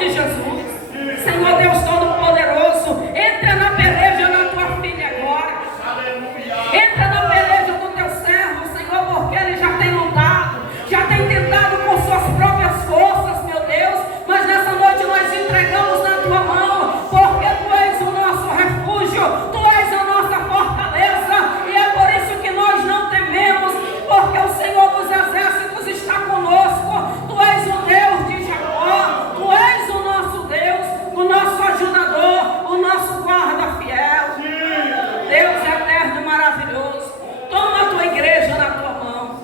de Jesus. Senhor Deus Todo-Poderoso, entra na peleja da tua filha agora. Entra na peleja do teu servo, Senhor, porque ele já tem lutado, já tem tentado com suas próprias forças, meu Deus, mas nessa noite nós entregamos na tua mão, porque tu és o nosso refúgio, tu és a nossa fortaleza, e é por isso que nós não tememos, porque o Senhor dos Exércitos está conosco. Tu és o Deus de Jacó, tu és o nosso Deus, o nosso ajudador, o nosso guarda fiel. Deus eterno e maravilhoso, toma a tua igreja na tua mão,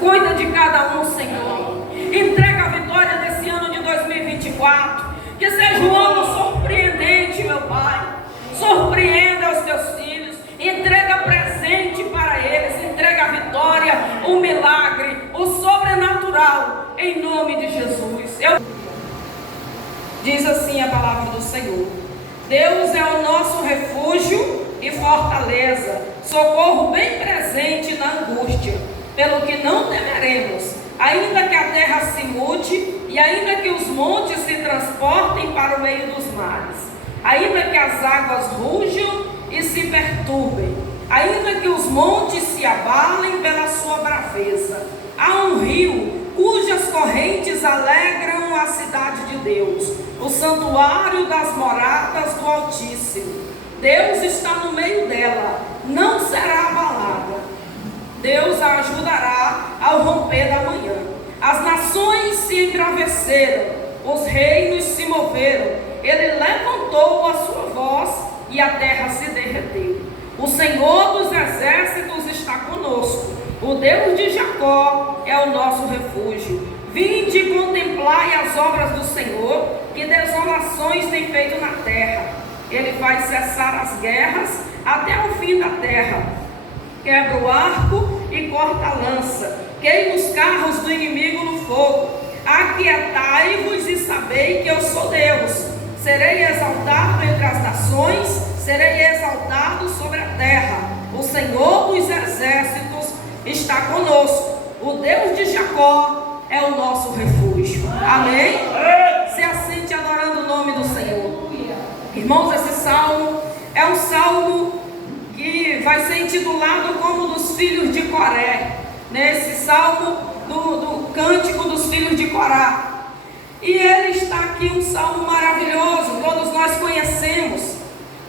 cuida de cada um, Senhor, entrega a vitória desse ano de 2024, que seja um ano surpreendente, meu Pai. Surpreenda os teus filhos, entrega presente para eles, entrega a vitória, o milagre, o sobrenatural, em nome de Jesus. Diz assim a palavra do Senhor: Deus é o nosso refúgio e fortaleza, socorro bem presente na angústia, pelo que não temeremos, ainda que a terra se mude e ainda que os montes se transportem para o meio dos mares, ainda que as águas rujam e se perturbem, ainda que os montes se abalem pela sua braveza. Há um rio cujas correntes alegram a cidade de Deus, o santuário das moradas do Altíssimo. Deus está no meio dela, não será abalada. Deus a ajudará ao romper da manhã. As nações se embraveceram, os reinos se moveram. Ele levantou a sua voz e a terra se derreteu. O Senhor dos Exércitos está conosco. O Deus de Jacó é o nosso refúgio. Vinde e contemplai as obras do Senhor, que desolações tem feito na terra. Ele faz cessar as guerras até o fim da terra. Quebra o arco e corta a lança. Queima os carros do inimigo no fogo. Aquietai-vos e sabei que eu sou Deus. Serei exaltado entre as nações, serei exaltado sobre a terra. O Senhor dos Exércitos está conosco. O Deus de Jacó é o nosso refúgio. Amém? Se assente adorando o nome do Senhor. Irmãos, esse salmo é um salmo que vai ser intitulado como dos filhos de Coré, né? Esse salmo do cântico dos filhos de Corá. E ele está aqui, um salmo maravilhoso, todos nós conhecemos,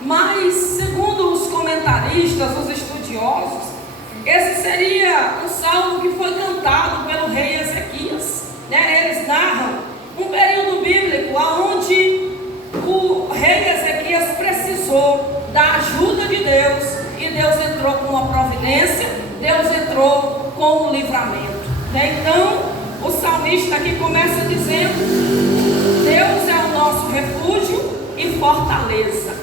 mas segundo os comentaristas, os estudiosos, esse seria um salmo que foi cantado pelo rei Ezequias, né? Eles narram um período bíblico onde o rei Ezequias precisou da ajuda de Deus, e Deus entrou com uma providência, Deus entrou com um livramento, né? Então o salmista aqui começa dizendo: Deus é o nosso refúgio e fortaleza,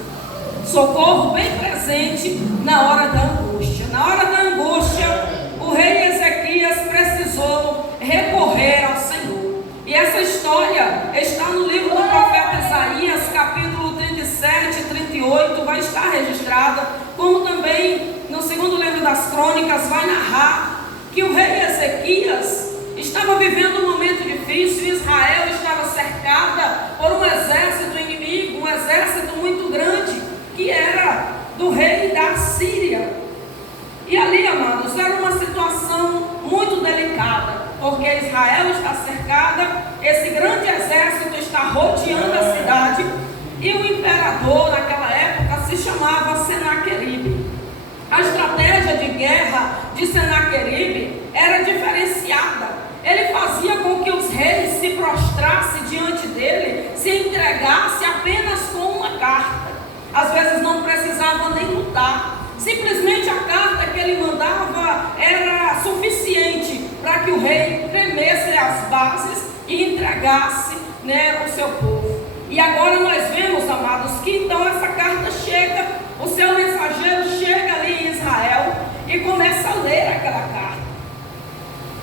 socorro bem presente na hora da angústia. Na hora da angústia, o rei Ezequias precisou recorrer ao Senhor. E essa história está no livro do profeta Isaías, capítulo 37 e 38, vai estar registrada, como também no segundo livro das crônicas vai narrar que o rei Ezequias estava vivendo um momento difícil. Israel estava cercada por um exército inimigo, um exército muito grande, que era do rei da Síria. E ali, amados, era uma situação muito delicada, porque Israel está cercada, esse grande exército está rodeando a cidade, e o imperador naquela época se chamava Senaqueribe. A estratégia de guerra de Senaqueribe era diferenciada. Ele fazia com que os reis se prostrassem diante dele, se entregassem apenas com uma carta. Às vezes não precisava nem lutar, simplesmente a carta que ele mandava era suficiente para que o rei tremesse as bases e entregasse, né, o seu povo. E agora nós vemos, amados, que então essa carta chega, o seu mensageiro chega ali em Israel e começa a ler aquela carta.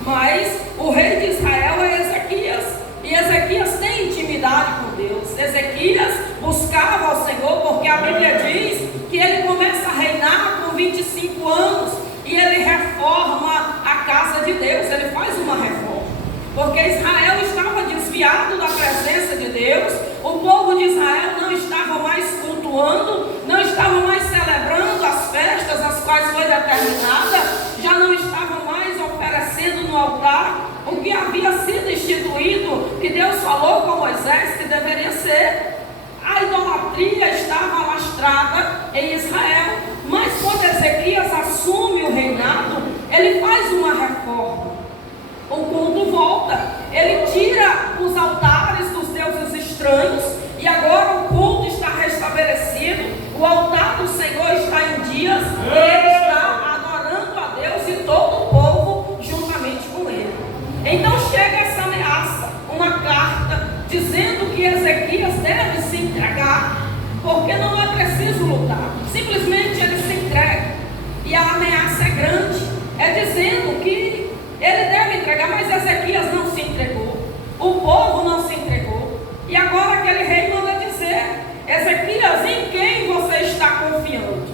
Mas o rei de Israel é Ezequias, e Ezequias tem intimidade com Deus. Ezequias buscava ao Senhor, porque a Bíblia diz que ele começa a reinar com 25 anos, e ele reforma a casa de Deus, ele faz uma reforma, porque Israel estava desviado da presença de Deus, cultuando, não estavam mais celebrando as festas as quais foi determinada, já não estavam mais oferecendo no altar o que havia sido instituído, que Deus falou com Moisés que deveria ser. A idolatria estava alastrada em Israel, mas quando Ezequias assume o reinado, ele faz uma reforma. O culto volta, ele tira os altares dos deuses estranhos e agora o culto está restabelecido, o altar do Senhor está em dias e ele está adorando a Deus e todo o povo juntamente com ele. Então chega essa ameaça, uma carta dizendo que Ezequias deve se entregar, porque não é preciso lutar, simplesmente ele se entrega. E a ameaça é grande, é dizendo que ele deve entregar, mas Ezequias não se entregou, o povo não se entregou. E agora aquele rei manda dizer: Ezequias, em quem você está confiando?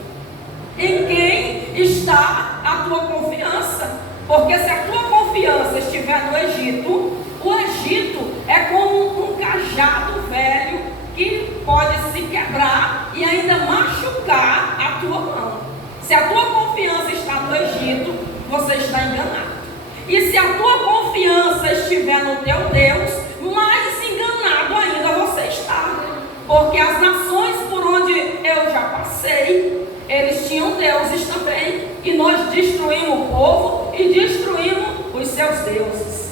Em quem está a tua confiança? Porque se a tua confiança estiver no Egito, o Egito é como um cajado velho que pode se quebrar e ainda machucar a tua mão. Se a tua confiança está no Egito, você está enganado. E se a tua confiança estiver no teu Deus, mais enganado ainda você está. Porque as nações por onde eu já passei, eles tinham deuses também. E nós destruímos o povo e destruímos os seus deuses.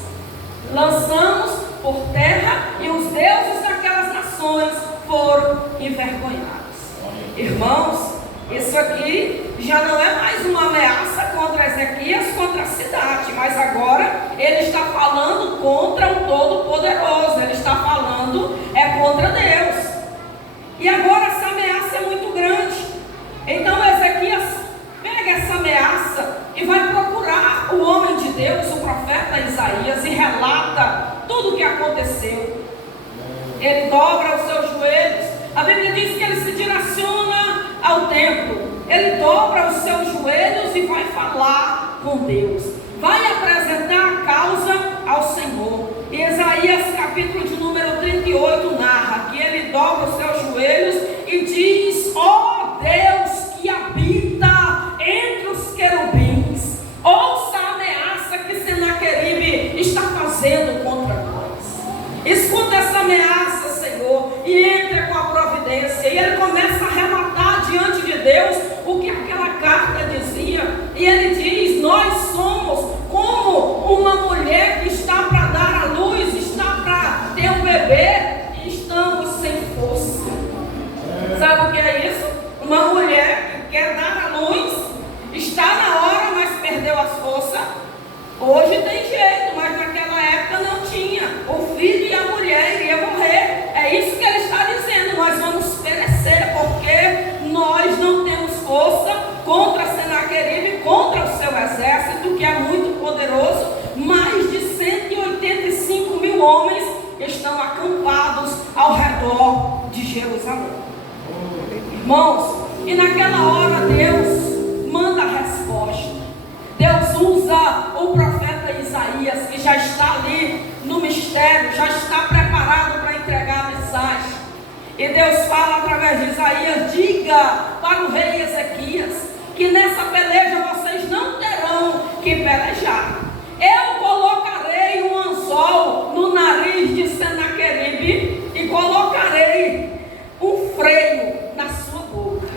Lançamos por terra e os deuses daquelas nações foram envergonhados. Irmãos, isso aqui já não é mais uma ameaça contra Ezequias, contra a cidade, mas agora ele está falando contra o Todo-Poderoso, ele está falando contra Deus. E agora essa ameaça é muito grande. Então Ezequias pega essa ameaça e vai procurar o homem de Deus, o profeta Isaías, e relata tudo o que aconteceu. Ele dobra os seus joelhos. A Bíblia diz que ele se direciona ao templo. Ele dobra os seus joelhos e vai falar com Deus. Vai apresentar a causa ao Senhor. E Isaías capítulo de número 38 narra que ele dobra os seus joelhos e diz: ó Deus que habita entre os querubins, ouça a ameaça que Senaqueribe está fazendo contra nós. Escuta essa ameaça, Senhor, e entra com a providência. E ele começa a relatar diante de Deus o que aquela carta dizia. E ele diz: nós somos como uma mulher que está para dar à luz, está para ter um bebê e estamos sem força. Sabe o que é isso? Uma mulher que quer dar à luz, está na hora, mas perdeu as forças. Hoje tem jeito, mas naquela época não tinha. O filho e a mulher iriam morrer. É isso que ele está dizendo. Nós vamos perecer, porque nós não temos força contra Senaqueribe, contra o seu exército, que é muito poderoso. Mais de 185 mil homens estão acampados ao redor de Jerusalém. Irmãos, e naquela hora Deus manda a resposta. Deus usa o profeta Isaías, que já está ali no mistério, já está preparado para entregar a mensagem. E Deus fala através de Isaías: diga para o rei Ezequias que nessa peleja vocês não terão que pelejar. Eu colocarei um anzol no nariz de Senaqueribe e colocarei um freio na sua boca.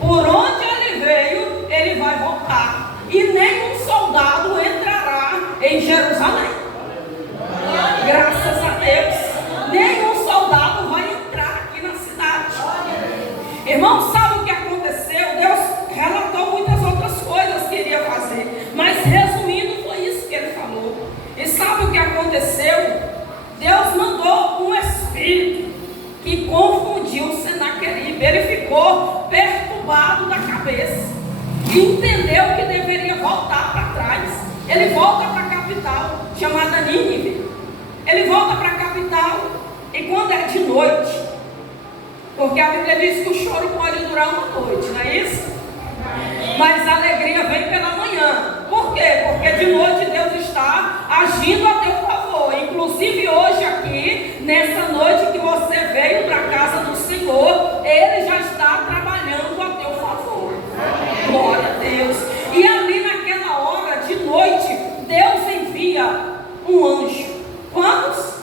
Por onde ele veio, ele vai voltar. E nenhum soldado entrará em Jerusalém. Graças a Deus, nenhum soldado vai entrar aqui na cidade. Irmão, sabe o que aconteceu? Deus relatou muitas outras coisas que iria fazer, mas resumindo, foi isso que ele falou. E sabe o que aconteceu? Deus mandou um espírito que confundiu Senaqueribe. Ele ficou perturbado da cabeça e entendeu que deveria voltar para trás. Ele volta para a capital, chamada Nínive. Ele volta para a capital, e quando é de noite, porque a Bíblia diz que o choro pode durar uma noite, não é isso? Mas a alegria vem pela manhã. Por quê? Porque de noite Deus está agindo a teu favor. favor. Inclusive hoje aqui, nessa noite que você veio para a casa do Senhor, Ele já está trabalhando a teu favor. Glória a Deus. E ali naquela hora de noite, Deus envia um anjo. Quantos?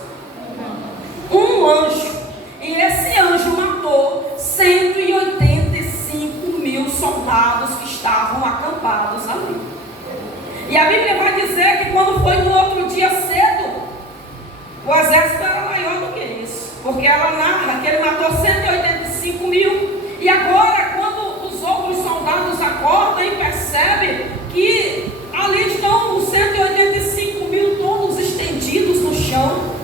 Um anjo. E esse anjo matou 185 mil soldados que estavam acampados ali. E a Bíblia vai dizer que quando foi no outro dia cedo, o exército era maior do que isso. Porque ela narra que ele matou 185 mil. E agora, quando os outros soldados acordam e percebem que ali estão os 185 mil todos estendidos no chão,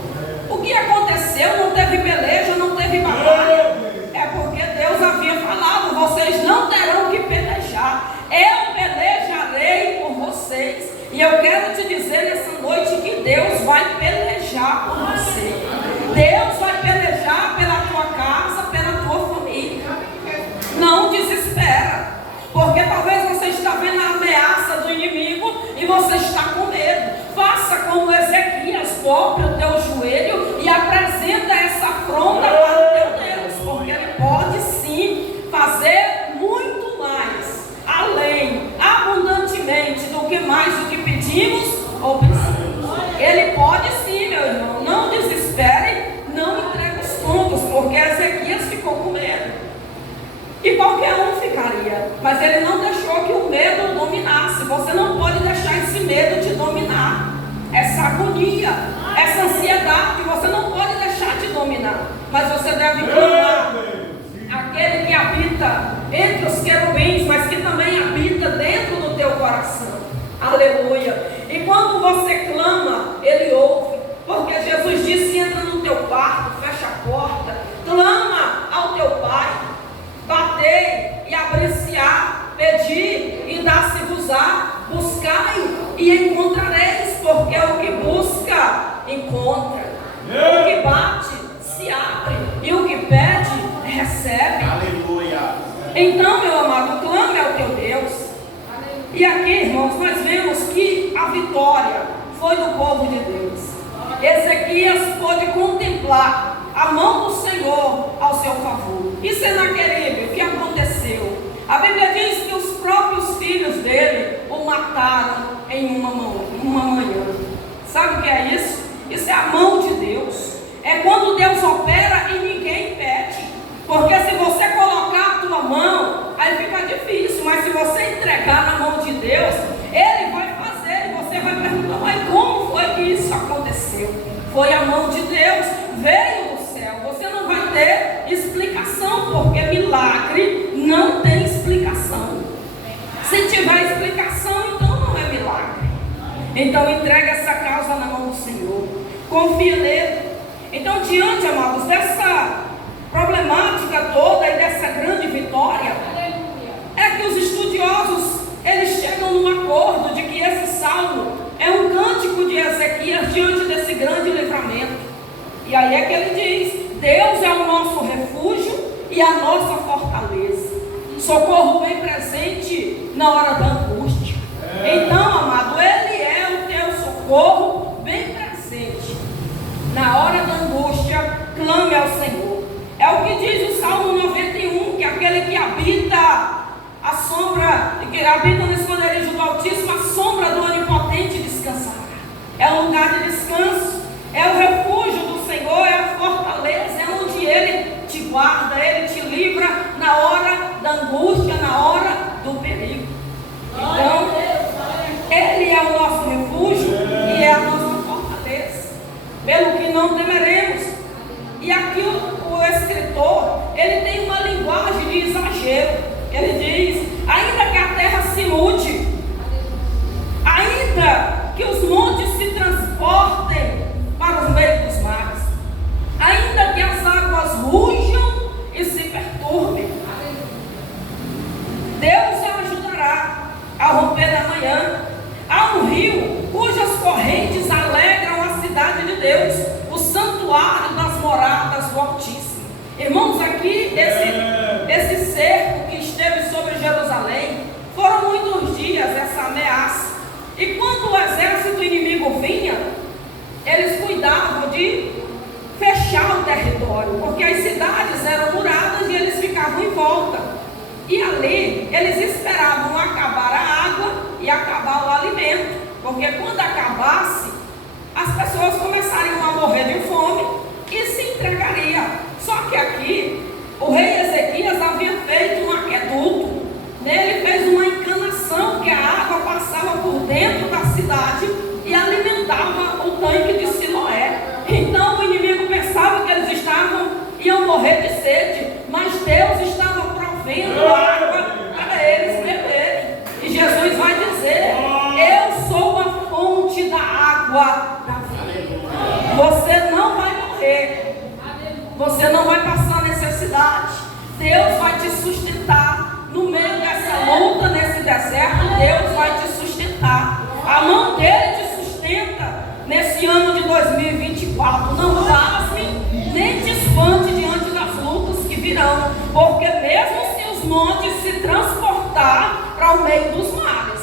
o que aconteceu? Não teve peleja, não teve batalha. É porque Deus havia falado: vocês não terão que pelejar, eu pelejarei por vocês. E eu quero te dizer nessa noite que Deus vai pelejar por você. Deus vai pelejar pela tua casa, pela tua família. Não desespera, porque talvez você está vendo a ameaça do inimigo e você está com medo. Faça como Ezequias, dobre o teu joelho e apresenta essa afronta para o teu Deus, porque Ele pode sim fazer muito mais, além, abundantemente do que mais do que pedimos ou pensamos. Ele pode sim, meu irmão. Não desespere, não entregue os pontos, porque Ezequias ficou com medo. E qualquer um ficaria, mas ele não deixou que o medo o dominasse. Você não pode deixar esse medo te dominar, essa agonia, essa ansiedade, você não pode deixar te dominar. Mas você deve clamar aquele que habita entre os querubins, mas que também habita dentro do teu coração. Aleluia. E quando você clama, Ele ouve, porque Jesus disse: entra no teu quarto, fecha a porta, clama ao teu Pai. Batei e abrir-se-á, pedi e dá-se-vos-á, buscai e encontrareis, porque o que busca, encontra, o que bate, se abre, e o que pede, recebe. Aleluia. Então, meu amado, clame ao teu Deus. E aqui, irmãos, nós vemos que a vitória foi do povo de Deus. Ezequias pôde contemplar a mão do Senhor ao seu favor. E Senaqueribe, o que aconteceu? A Bíblia diz que os próprios filhos dele o mataram em uma manhã. Sabe o que é isso? Isso é a mão de Deus. É quando Deus opera e ninguém impede. Porque se você colocar a tua mão, aí fica difícil. Mas se você entregar na mão de Deus, Ele vai fazer. E você vai perguntar: mas como foi que isso aconteceu? Foi a mão de Deus, veio do céu. Você não vai ter explicação, porque milagre não tem explicação. Se tiver explicação, então não é milagre. Então entrega essa causa na mão do Senhor, confia nele. Então, diante, amados, dessa problemática toda e dessa grande vitória, é que os estudiosos, eles chegam num acordo de que esse salmo é um cântico de Ezequias diante desse grande livramento. E aí é que ele diz: Deus é o nosso refúgio e a nossa fortaleza, socorro bem presente na hora da angústia. Então, amado, Ele é o teu socorro bem presente na hora da angústia. Clame ao Senhor. É o que diz o Salmo 91, que aquele que habita a sombra, que habita no esconderijo do Altíssimo, a sombra do Onipotente descansará. É um lugar de descanso, é o refúgio do Senhor, é a fortaleza, é onde Ele te guarda, Ele te livra na hora da angústia, na hora do perigo. Então, Ele é o nosso refúgio e é a nossa fortaleza, pelo que não temeremos. E aqui o escritor, ele tem uma linguagem de exagero. Ele diz: ainda que a terra se mude, ainda que os montes se transportem para os meios dos mares, ainda que as águas rujam e se perturbem, Deus ajudará a romper da manhã. Há um rio cujas correntes alegram a cidade de Deus, o santuário das moradas do Altíssimo. Irmãos, aqui esse cerco que esteve sobre Jerusalém, foram muitos dias essa ameaça. E quando o exército inimigo vinha, eles cuidavam de fechar o território, porque as cidades eram muradas e eles ficavam em volta. E ali eles esperavam acabar a água e acabar o alimento, porque quando acabasse, as pessoas começariam a morrer de fome e se entregaria. Só que aqui, o rei Ezequias havia feito um aqueduto, né? Ele fez uma encanação que a água passava por dentro da cidade e alimentava o tanque de Siloé. Então o inimigo pensava que eles iam morrer de sede, mas Deus estava provendo água para eles beberem. E Jesus vai dizer: eu sou a fonte da água da vida. Você não vai morrer, você não vai passar necessidade. Deus vai te sustentar no meio dessa luta, nesse deserto. Deus vai te sustentar. A mão dele te sustenta nesse ano de 2024. Não pasme nem te espante diante das lutas que virão, porque mesmo se os montes se transportar para o meio dos mares,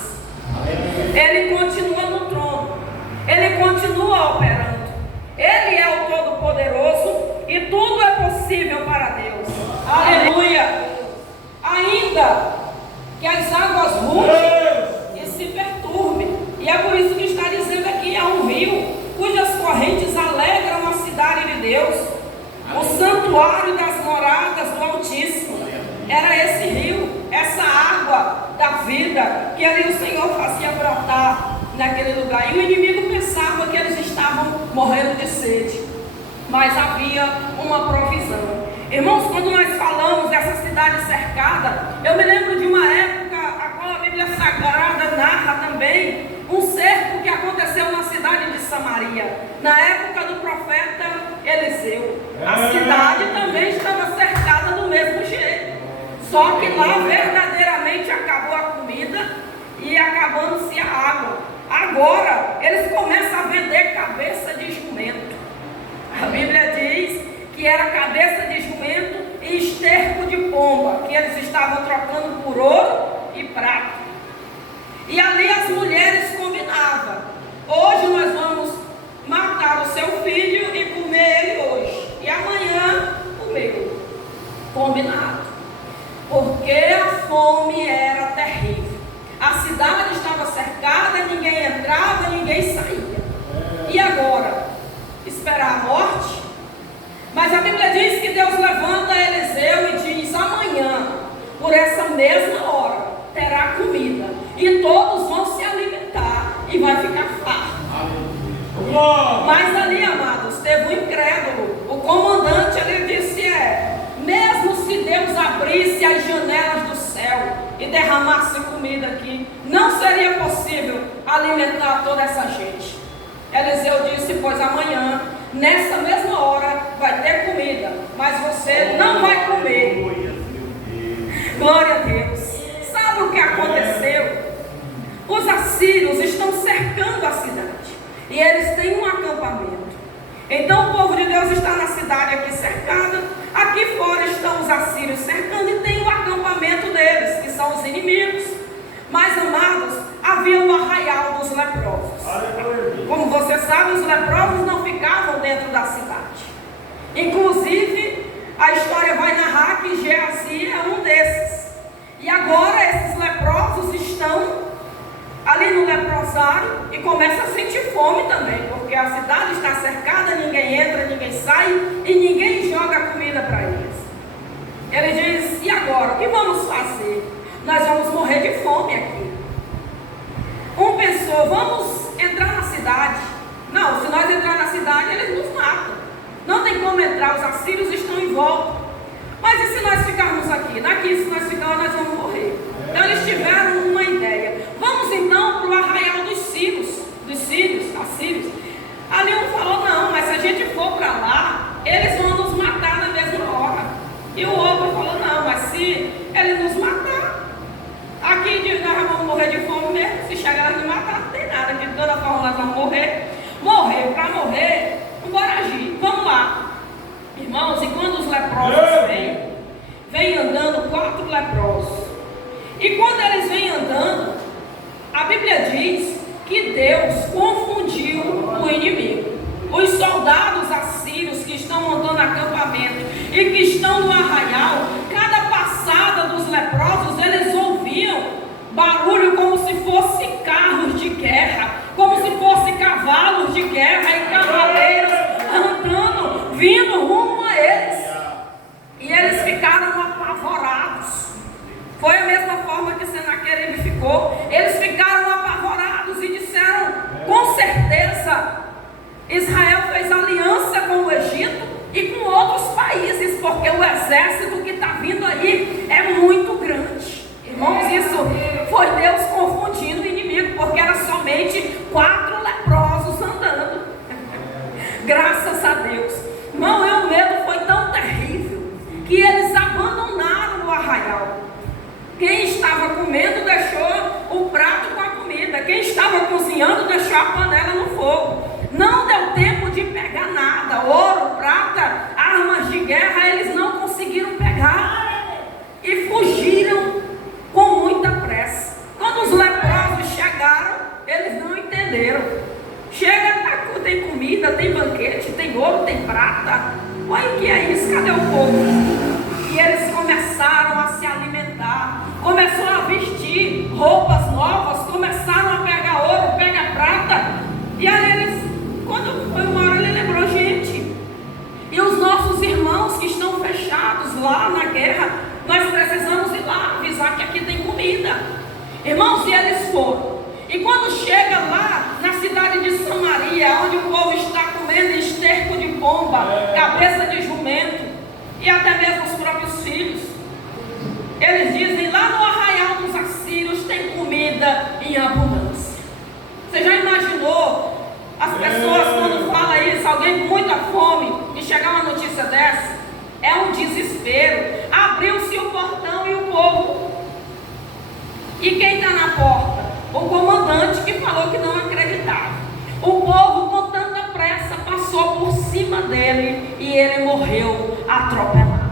ele continua no trono, ele continua operando. Ele é o Todo-Poderoso e tudo é possível para Deus. Aleluia! Ainda que as águas rugem e se perturbem, e é por isso que está dizendo aqui: há um rio cujas correntes alegram a cidade de Deus, o santuário das moradas do Altíssimo. Era esse rio, essa água da vida que ali o Senhor fazia brotar naquele lugar. E o inimigo pensava que eles estavam morrendo de sede, mas havia uma provisão. Irmãos, quando nós falamos dessa cidade cercada, eu me lembro de uma época a qual a Bíblia Sagrada narra também um cerco que aconteceu na cidade de Samaria, na época do profeta Eliseu. A cidade também estava cercada do mesmo jeito, só que lá verdadeiramente acabou a comida e acabando-se a água. Agora eles começam a vender cabeça de jumento. A Bíblia diz que era cabeça de jumento e esterco de pomba, que eles estavam trocando por ouro e prata. E ali as mulheres combinavam: hoje nós vamos matar o seu filho e comer ele hoje, e amanhã o meu. Combinado, porque a fome era terrível. A cidade estava cercada, ninguém entrava, ninguém saía. E agora? Esperar a morte? Mas a Bíblia diz que Deus levanta Eliseu e diz: amanhã, por essa mesma hora, terá comida, e todos vão se alimentar e vai ficar farto. Mas ali, amados, teve um incrédulo. O comandante, ele disse: mesmo se Deus abrisse as janelas do céu e derramasse comida aqui, não seria possível alimentar toda essa gente. Eliseu disse: pois amanhã, nessa mesma hora, vai ter comida, mas você não vai comer. Glória a Deus. Sabe o que aconteceu? Os assírios estão cercando a cidade e eles têm um acampamento. Então o povo de Deus está na cidade aqui cercada, aqui fora estão os assírios cercando e tem o acampamento deles, que são os inimigos. Mas, amados, havia um arraial dos leprosos. Como você sabe, os leprosos não ficavam dentro da cidade. Inclusive, a história vai narrar que Geazi é um desses. E agora esses leprosos estão ali no leprosário e começam a sentir fome também, porque a cidade está cercada, ninguém entra, ninguém sai e ninguém joga comida para eles. Ele diz: e agora? O que vamos fazer? Nós vamos morrer de fome aqui. Um pensou: vamos entrar na cidade. Não, se nós entrar na cidade, eles nos matam. Não tem como entrar, os assírios estão em volta. Mas e se nós ficarmos aqui? Daqui, se nós ficarmos, nós vamos morrer. Então eles tiveram uma ideia: vamos então para o arraial dos sírios, assírios. Ali um falou: não, mas se a gente for para lá, eles vão nos matar na mesma hora. E o outro falou: não, mas se ele nos matar, aqui nós vamos morrer de fome mesmo. Se chegar e nos matar, não tem nada, de toda forma nós vamos morrer. Morrer, para morrer, bora agir, vamos lá. Irmãos, e quando os leprosos vêm andando 4 leprosos. E quando eles vêm andando, a Bíblia diz que Deus confundiu o inimigo. Os soldados assírios que estão montando acampamento e que estão no arraial, cada passada dos leprosos, eles ouviam barulho como se fosse carros de guerra, como se fosse cavalos de guerra e cavaleiros andando, vindo rumo a eles. E eles ficaram apavorados. Foi a mesma forma que Senaqueribe ficou. Eles ficaram apavorados e disseram: com certeza Israel fez aliança com o Egito e com outros países, porque o exército que está vindo aí é muito grande. Irmãos, isso foi Deus confundindo o inimigo, porque era somente 4 leprosos andando. Graças a Deus. Irmão, o medo foi tão terrível que eles abandonaram o arraial. Quem estava comendo deixou o prato com a comida. Quem estava cozinhando deixou a panela no fogo. Não deu tempo de pegar nada. Ouro, prata, armas de guerra, eles não conseguiram pegar. E fugiram com muita pressa. Quando os leprosos chegaram, eles não entenderam. Chega, tem comida, tem banquete, tem ouro, tem prata. Olha o que é isso, cadê o povo? E eles começaram a se alimentar, começaram a vestir roupas novas, começaram a pegar ouro, pegar prata. E aí eles, quando foi uma hora, ele lembrou: gente, e os nossos irmãos que estão fechados lá na guerra, nós precisamos ir lá avisar que aqui tem comida. Irmãos, e eles foram. E quando chega lá na cidade de Samaria, onde o povo está comendo esterco de pomba, cabeça de jumento e até mesmo os próprios filhos, eles dizem: lá no arraial dos assírios tem comida em abundância. Você já imaginou as pessoas quando falam isso, alguém com muita fome, e chegar uma notícia dessa? É um desespero. Abriu-se o portão e o povo. E quem está na porta? O comandante, que falou que não acreditava. O povo, com tanta pressa, passou por cima dele e ele morreu atropelado.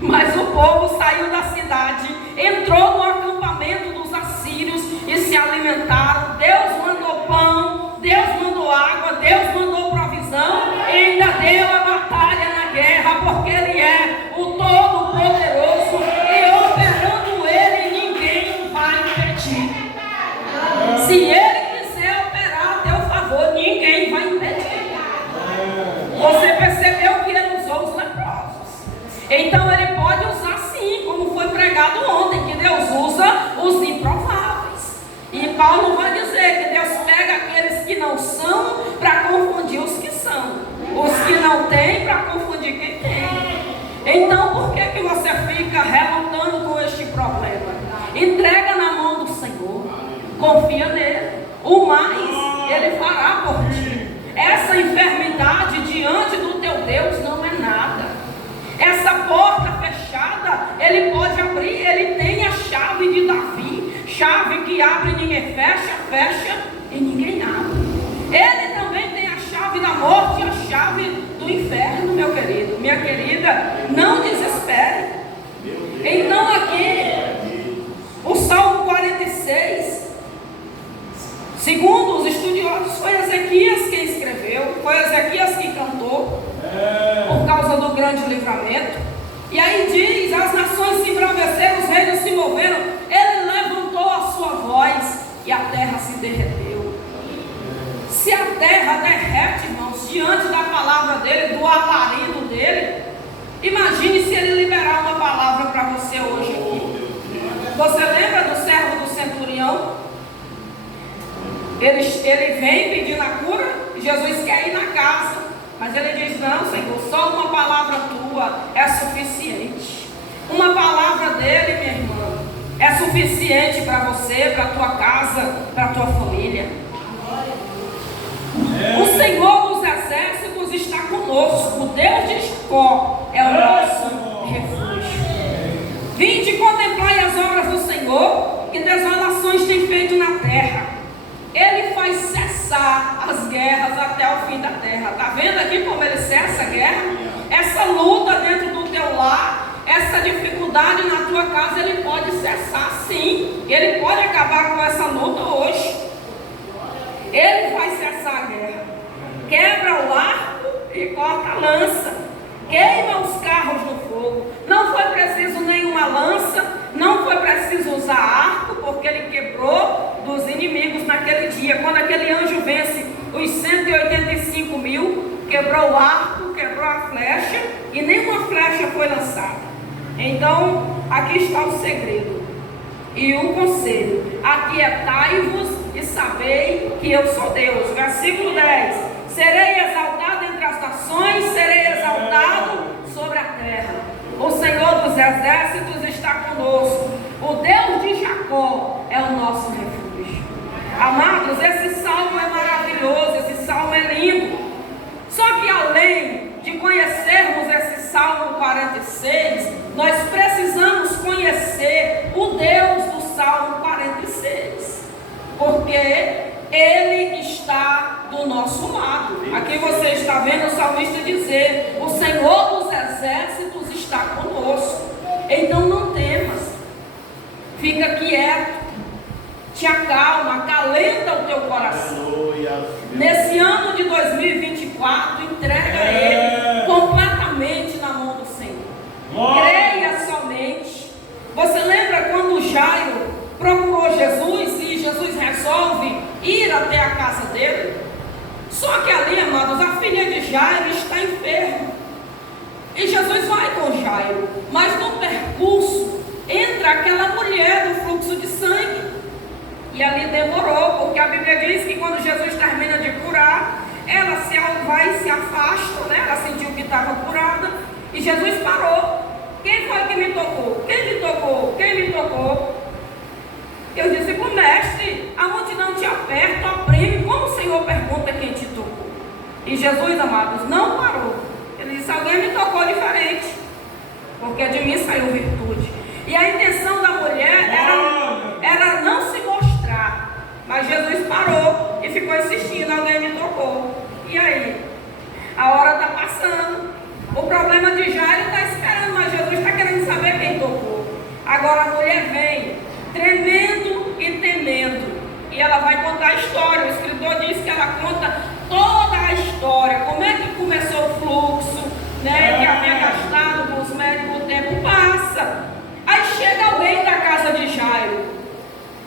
Mas o povo saiu da cidade, entrou no acampamento dos assírios e se alimentaram. Deus mandou pão, Deus mandou água, Deus mandou provisão e ainda deu a batalha na guerra, porque Ele é o Todo-Poderoso e operando Ele, ninguém vai impedir. Se Ele quiser operar a teu favor, ninguém vai impedir. Você percebeu que Ele usou os leprosos. Então Ele pode usar sim, como foi pregado ontem, que Deus usa os improváveis. E Paulo vai dizer que Deus pega aqueles que não são para confundir os que são, os que não têm para confundir quem tem. Então por que você fica relutando com este problema? Entrega na mão do Senhor, confia nele, o mais Ele fará por ti. Essa enfermidade diante do teu Deus não é nada. Essa porta fechada, Ele pode abrir. Ele tem a chave de Davi, chave que abre e ninguém fecha, fecha e ninguém abre. Ele também tem a chave da morte e a chave do inferno, meu querido, minha querida. Não desespere. Então aqui, o Salmo 46, segundo os estudiosos, foi Ezequias quem escreveu, foi Ezequias que cantou, por causa do grande livramento. E aí diz: as nações se embraveceram, os reinos se moveram, ele levantou a sua voz e a terra se derreteu. Se a terra derrete, irmãos, diante da palavra dele, do alarido dele, imagine se ele liberar uma palavra para você hoje aqui. Você lembra do servo do centurião? Ele vem pedindo a cura, e Jesus quer ir na casa, mas ele diz: não, Senhor, só uma palavra tua é suficiente. Uma palavra dele, minha irmã, é suficiente para você, para a tua casa, para a tua família. O Senhor dos exércitos está conosco. O Deus de Jacó é o nosso refúgio. Vinde e contemplai as obras do Senhor, que desolações tem feito na terra. Ele faz cessar as guerras até o fim da terra. Está vendo aqui como ele cessa a guerra? Essa luta dentro do teu lar, essa dificuldade na tua casa, ele pode cessar sim. Ele pode acabar com essa luta hoje. Ele vai cessar a guerra. quebra o arco e corta a lança, queima os carros no fogo. Não foi preciso nenhuma lança, não foi preciso usar arco, porque ele quebrou dos inimigos naquele dia. Quando aquele anjo vence os 185 mil, quebrou o arco, quebrou a flecha, e nenhuma flecha foi lançada. Então, aqui está o segredo e o conselho: aquietai-vos e sabei que eu sou Deus. Versículo 10: serei exaltado entre as nações, serei exaltado sobre a terra. O Senhor dos exércitos está conosco, o Deus de Jacó é o nosso refúgio. Amados, esse salmo é maravilhoso, esse salmo é lindo. Só que além de conhecermos esse Salmo 46, nós precisamos conhecer o Deus do Salmo 46, porque Ele está do nosso lado. Aqui você está vendo o salmista dizer: o Senhor dos exércitos está conosco. Então não temas, fica quieto, te acalma, acalenta o teu coração. Nesse ano de 2024, entrega ele completamente na mão do Senhor. Creia somente. Você lembra quando Jairo procurou Jesus e Jesus resolve ir até a casa dele? Só que ali, amados, a filha de Jairo está enferma. E Jesus vai com Jairo, mas no percurso entra aquela mulher do fluxo de sangue. E ali demorou, porque a Bíblia diz que quando Jesus termina de curar, ela se afasta, né? Ela sentiu que estava curada, e Jesus parou. Quem foi que me tocou? Quem me tocou? Quem me tocou? Eu disse para o mestre: a multidão te aperta, oprime. Como o Senhor pergunta quem te tocou? E Jesus, amados, não parou. Ele disse: alguém me tocou diferente, porque de mim saiu virtude. E a intenção da mulher era não se mostrar, mas Jesus parou e ficou insistindo: alguém me tocou. E aí? A hora está passando. O problema de Jairo está esperando, mas Jesus está querendo saber quem tocou. Agora a mulher vem tremendo e temendo, e ela vai contar a história. O escritor diz que ela conta toda a história, como é que começou o fluxo, né, que havia gastado com os médicos. O tempo passa, aí chega alguém da casa de Jairo.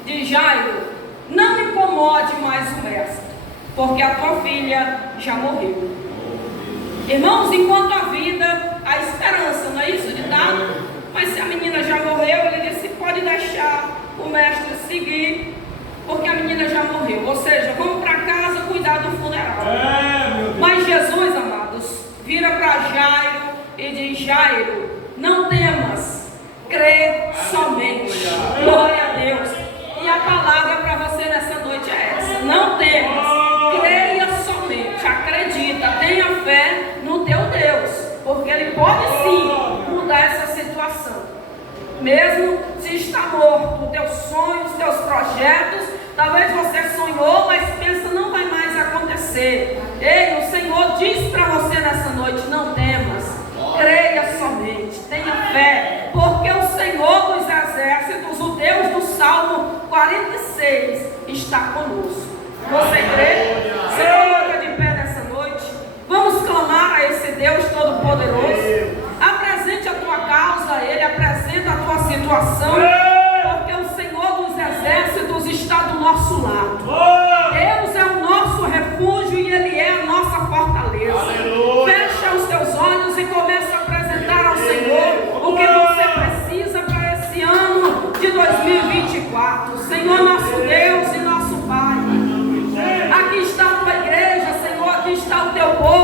De Jairo: não incomode mais o mestre, porque a tua filha já morreu. Irmãos, enquanto a vida, a esperança, não é isso ditado? Mas se a menina já morreu, ele disse: pode deixar o mestre seguir, porque a menina já morreu. Ou seja, vamos para casa cuidar do funeral. Mas Jesus, amados, vira para Jairo e diz: Jairo, não temas, crê somente. Glória a Deus. E a palavra para você nessa noite é essa: não temas, creia somente, acredita, tenha fé no teu Deus, porque Ele pode sim mudar essa situação. Mesmo se está morto, os teus sonhos, os teus projetos, talvez você sonhou, mas pensa: não vai mais acontecer. Ei, o Senhor diz para você nessa noite: não temas, creia somente, tenha fé, porque o Senhor dos exércitos, o Deus do Salmo 46, está conosco. Você crê? Se coloca de pé nessa noite. Vamos clamar a esse Deus Todo-Poderoso. Apresente a tua causa a Ele, apresenta a tua situação, porque o Senhor dos exércitos está do nosso lado. Deus é o nosso refúgio e Ele é a nossa fortaleza. Fecha os teus olhos e começa a apresentar ao Senhor o que você precisa para esse ano de 2024. Senhor, nosso Deus e nosso Pai, aqui está a tua igreja, Senhor, aqui está o teu povo.